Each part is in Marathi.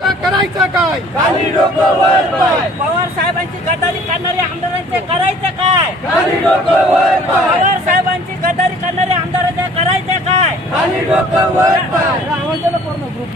करायचं काय? खाली डोकं वर पाय. पवार साहेबांची गद्दारी करणारे आमदारांचे करायचे काय? खाली डोकं वर पाय. पवार साहेबांची गद्दारी करणारे आमदारांचे करायचे काय? खाली डोकं वर पाय.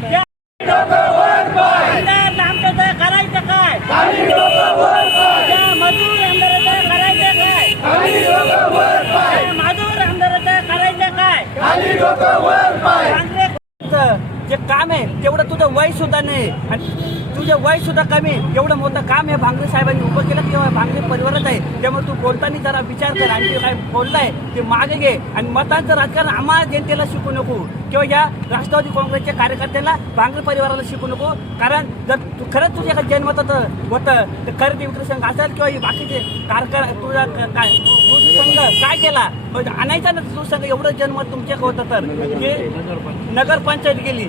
त्या डोकं वर पाय आमदार आमच्याचं करायचं काय खाली डोकं वर पाय त्या मजूर आमदाराचं करायचं काय खाली डोकं वर पाय त्या मजूर आमदाराचं करायचं काय खाली डोकं वर पाय काँग्रेसचं जे काम आहे तेवढं तुझं वय सुद्धा नाही. आणि तुझं वय सुद्धा कमी आहे. एवढं मोठं काम हे भांगरे साहेबांनी उभं केलं किंवा भांगरे परिवारात आहे. त्यामुळे तू बोलताना जरा विचार कर. आणि जे काय बोललाय ते मागे घे. आणि मतांचं राजकारण आम्हाला जनतेला शिकू नको. किंवा या राष्ट्रवादी काँग्रेसच्या कार्यकर्त्यांना भांगरे परिवाराला शिकू नको. कारण जर तू खरंच तुझ्या काही होतं तर खरेदी विक्री संघ असेल किंवा बाकीचे कारखाना तुझा काय तू काय केला? मग आणायचा ना तू एवढं जन्म तुमच्या होतं तर. हे नगरपंचायत गेली.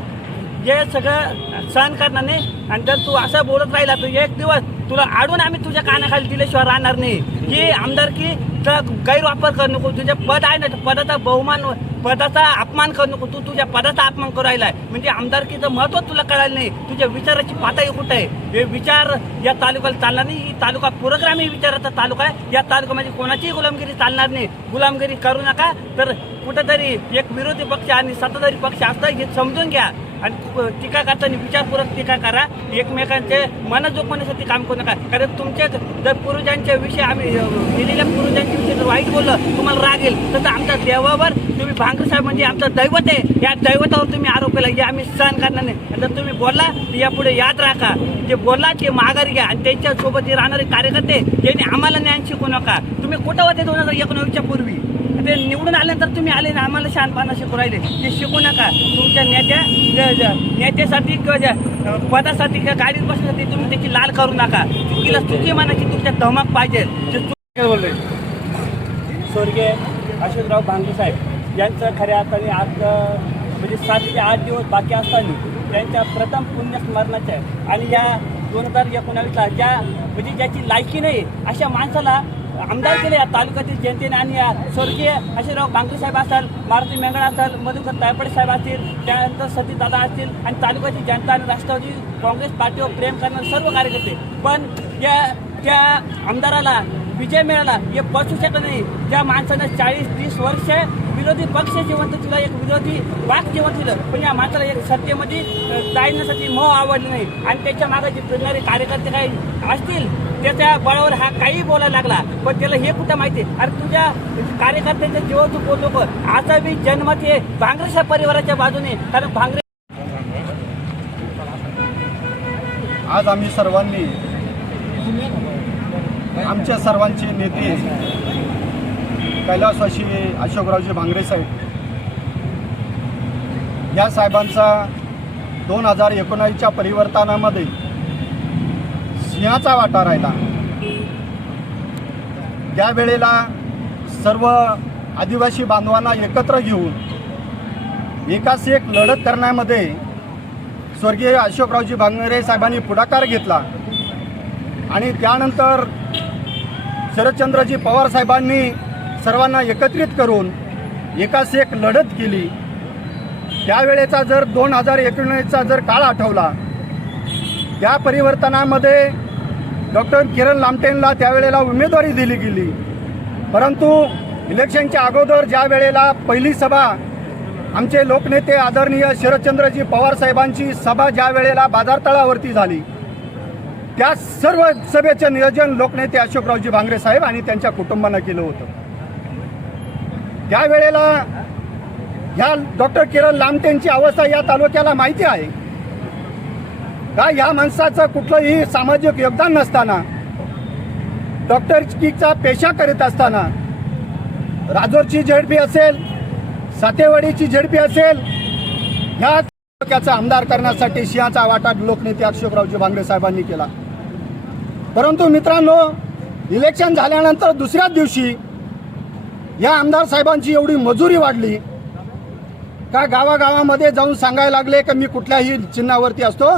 जे सगळं सहन करणार नाही आणि जर तू असं बोलत राहिला तर एक दिवस तुला आडून आम्ही तुझ्या कानाखाली दिल्याशिवाय राहणार नाही. ही आमदारकीचा गैरवापर करू नको. तुझे पद आहे ना पदाचा बहुमान पदाचा अपमान करू नको. तू तुझ्या पदाचा अपमान करायला म्हणजे आमदारकीचं महत्त्व तुला कळायला नाही. तुझ्या विचाराची पातळी कुठं आहे? हे विचार या तालुक्याला चालणार नाही. ही तालुका पुरोग्रामी विचाराचा तालुका आहे. या तालुक्यामध्ये कोणाचीही गुलामगिरी चालणार नाही. गुलामगिरी करू नका. तर कुठंतरी एक विरोधी पक्ष आणि सत्ताधारी पक्ष असतं हे समजून घ्या. आणि टीका करताना विचारपूर्वक टीका करा. एकमेकांचे मन जोखण्यासाठी काम करू नका. कारण तुमच्याच जर पूर्वजांच्या विषयी आम्ही दिलेल्या पूर्वजांच्या विषयी जर वाईट बोललं तुम्हाला राग येईल. तसं आमच्या देवावर तुम्ही भांगर साहेब म्हणजे आमचं दैवत आहे. या दैवतावर तुम्ही आरोप केला. हे आम्ही सहन करणार नाही. जर तुम्ही बोलला तर यापुढे याद राखा. जे बोलला ते माघारी घ्या. आणि त्यांच्यासोबत जे राहणारे कार्यकर्ते यांनी आम्हाला ज्ञान शिकू नका. तुम्ही कुठं होते दोन हजार एकोणावीसच्या पूर्वी? ते निवडून आल्यानंतर तुम्ही आले ना आम्हाला शहाणपणा शिकू राहिले. ते शिकू नका. तुमच्या नेत्या नेत्यासाठी किंवा ज्या पदासाठी किंवा गाडीत बसण्यासाठी तुम्ही त्याची लाल करू नका. चुकीला चुकी मानाची तुमच्या धमक पाहिजे. बोलले? स्वर्गीय अशोकराव भांगे साहेब यांचं खऱ्या अर्थाने आज म्हणजे सात ते आठ दिवस बाकी असताना त्यांच्या प्रथम पुण्यस्मरणाचं आहे आणि या दोन हजार एकोणावीसला ज्या म्हणजे ज्याची लायकी नाही अशा माणसाला आमदार केले या तालुक्यातील जनतेने आणि या स्वर्गीय अशोकराव बांगरे साहेब असाल मारुती मेंगळ असाल मधुकर तायपडे साहेब असतील त्यानंतर सतीश दादा असतील आणि तालुक्याची जनता आणि राष्ट्रवादी काँग्रेस पार्टीवर प्रेम करणारे सर्व कार्यकर्ते. पण या त्या आमदाराला विजय मिळाला हे बसू शकत नाही. त्या माणसानं चाळीस तीस वर्ष विरोधी पक्ष जिवंत तिला एक विरोधी वाक जिवंत दिलं. पण या माणसाला एक सत्तेमध्ये जाण्यासाठी मोह आवडलं नाही. आणि त्याच्यामागे जे फिरणारे कार्यकर्ते काही असतील त्याच्या बळावर हा काही बोलायला लागला. पण त्याला हे कुठं माहिती अरे तुझ्या कार्यकर्त्यांच्या जीव तू बोलतो आता मी जन्मत हे भांगरेच्या परिवाराच्या बाजूने. कारण भांगरे आज आम्ही सर्वांनी आमच्या सर्वांचे नेते कैलासवासी अशोकरावजी भांगरे साहेब. या साहेबांचा दोन हजार एकोणावीसच्या परिवर्तनामध्ये सिंहाचा वाटा राहिला. त्यावेळेला सर्व आदिवासी बांधवांना एकत्र घेऊन एकास एक लढत करण्यामध्ये स्वर्गीय अशोकरावजी भांगरे साहेबांनी पुढाकार घेतला. आणि त्यानंतर शरदचंद्रजी पवार साहेबांनी सर्वांना एकत्रित करून एकास एक लढत केली. त्यावेळेचा जर दोन हजार एकोणीसचा जर काळ आठवला त्या परिवर्तनामध्ये डॉक्टर किरण लामटेंना त्यावेळेला उमेदवारी दिली गेली. परंतु इलेक्शनच्या अगोदर ज्या वेळेला पहिली सभा आमचे लोकनेते आदरणीय शरदचंद्रजी पवार साहेबांची सभा ज्या वेळेला बाजारतळावरती झाली त्या सर्व सभेचं नियोजन लोकनेते अशोकरावजी भांगरे साहेब आणि त्यांच्या कुटुंबानं केलं होतं. त्यावेळेला ह्या डॉक्टर किरण लामटेंची अवस्था या तालुक्याला माहिती आहे का या माणसाचं कुठलंही सामाजिक योगदान नसताना डॉक्टरकीचा पेशा करीत असताना राजोरची झेडपी असेल सातेवाडीची झेडपी असेल ह्या तालुक्याचा आमदार करण्यासाठी सिंहाचा वाटा लोकनेते अशोकरावजी भांगरे साहेबांनी केला. परंतु मित्रांनो इलेक्शन झाल्यानंतर दुसऱ्याच दिवशी या आमदार साहेबांची एवढी मजुरी वाढली. का गावागावामध्ये जाऊन सांगायला लागले का मी कुठल्याही चिन्हावरती असतो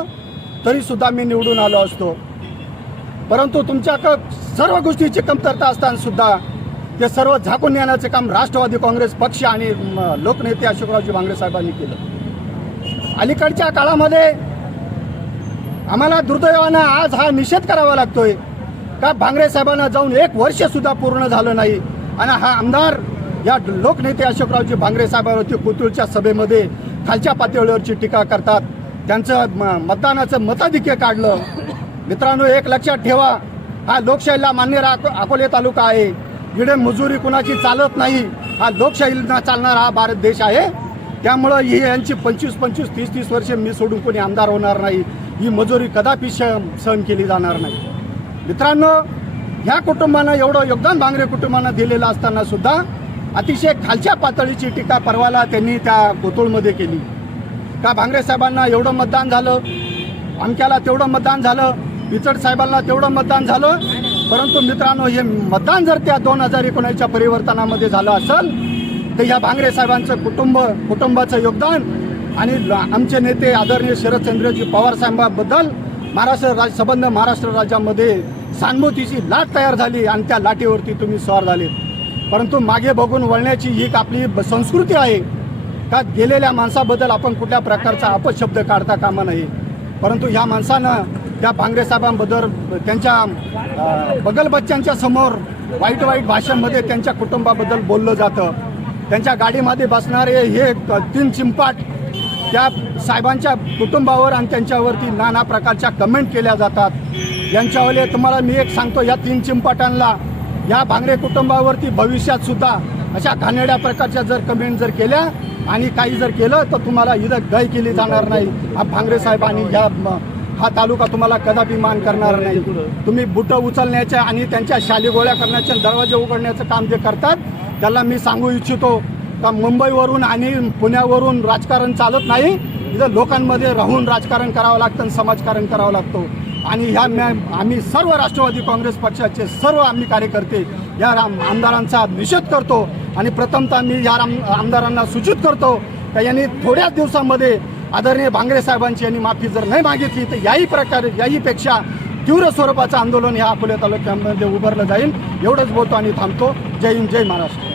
तरीसुद्धा मी निवडून आलो असतो. परंतु तुमच्या सर्व गोष्टीची कमतरता असतानासुद्धा ते सर्व झाकून नेण्याचे काम राष्ट्रवादी काँग्रेस पक्ष आणि म, लोकनेते अशोकरावजी भांगरे साहेबांनी केलं. अलीकडच्या काळामध्ये आम्हाला दुर्दैवानं आज हा निषेध करावा लागतोय. का भांगरे साहेबांना जाऊन एक वर्ष सुद्धा पूर्ण झालं नाही. आणि हा आमदार या लोकनेते अशोकरावजी भांगरे साहेबांवरती पुतुळच्या सभेमध्ये खालच्या पातळीवरची टीका करतात. त्यांचं म- मतदानाचं मताधिक्य काढलं. मित्रांनो एक लक्षात ठेवा हा लोकशाहीला मान्य रा- अकोले तालुका आहे. इकडे मजुरी कुणाची चालत नाही. हा लोकशाहीला चालणारा हा भारत देश आहे. त्यामुळं ही यांची पंचवीस पंचवीस तीस तीस वर्षे मी सोडून कोणी आमदार होणार नाही. ही मजुरी कदापि सहन केली जाणार नाही. मित्रांनो ह्या कुटुंबानं एवढं योगदान भांगरे कुटुंबानं दिलेलं असताना सुद्धा अतिशय खालच्या पातळीची टीका परवाला त्यांनी त्या कोतुळमध्ये केली. का भांगरे साहेबांना एवढं मतदान झालं? अमक्याला तेवढं मतदान झालं? पिचड साहेबांना तेवढं मतदान झालं? परंतु मित्रांनो हे मतदान जर त्या दोन हजार एकोणीसच्या परिवर्तनामध्ये झालं असेल तर या भांगरे साहेबांचं कुटुंब कुटुंबाचं योगदान आणि आमचे नेते आदरणीय शरदचंद्रजी पवार साहेबांबद्दल महाराष्ट्र राज संबंध महाराष्ट्र राज्यामध्ये सहानुभूतीची लाट तयार झाली आणि त्या लाटेवरती तुम्ही स्वार झाले परंतु मागे बघून वळण्याची ही एक आपली संस्कृती आहे का? गेलेल्या माणसाबद्दल आपण कुठल्या प्रकारचा अपशब्द काढता कामा नये. परंतु ह्या माणसानं त्या भांगरे साहेबांबद्दल त्यांच्या बगल बच्च्यांच्या समोर वाईट वाईट भाषेमध्ये त्यांच्या कुटुंबाबद्दल बोललं जातं. त्यांच्या गाडीमध्ये बसणारे हे तीन चिंपाट त्या साहेबांच्या कुटुंबावर आणि त्यांच्यावरती नाना प्रकारच्या कमेंट केल्या जातात. यांच्यावाले तुम्हाला मी एक सांगतो या तीन चिंपाटांना या भांगरे कुटुंबावरती भविष्यात सुद्धा अशा घाणेड्या प्रकारच्या जर कमेंट जर केल्या आणि काही जर केलं तर तुम्हाला इथं दय केली जाणार नाही. हा भांगरे साहेब आणि या हा तालुका तुम्हाला कदापि मान करणार नाही. तुम्ही बुटं उचलण्याच्या आणि त्यांच्या शाली गोळ्या करण्याचे दरवाजे उघडण्याचं काम जे करतात त्याला मी सांगू इच्छितो का मुंबईवरून आणि पुण्यावरून राजकारण चालत नाही इथं लोकांमध्ये राहून राजकारण करावं लागतं आणि समाजकारण करावं लागतो. आणि ह्या मॅ- आम्ही सर्व राष्ट्रवादी काँग्रेस पक्षाचे सर्व आम्ही कार्यकर्ते या राम आमदारांचा निषेध करतो आणि प्रथमतः मी या राम आमदारांना सूचित करतो का यांनी थोड्याच दिवसामध्ये आदरणीय भांगरे साहेबांची यांनी माफी जर नाही मागितली तर याही प्रकारे याहीपेक्षा तीव्र स्वरूपाचं आंदोलन या अकोले तालुक्यामध्ये उभारलं जाईल. एवढंच बोलतो आणि थांबतो. जय हिंद जय महाराष्ट्र.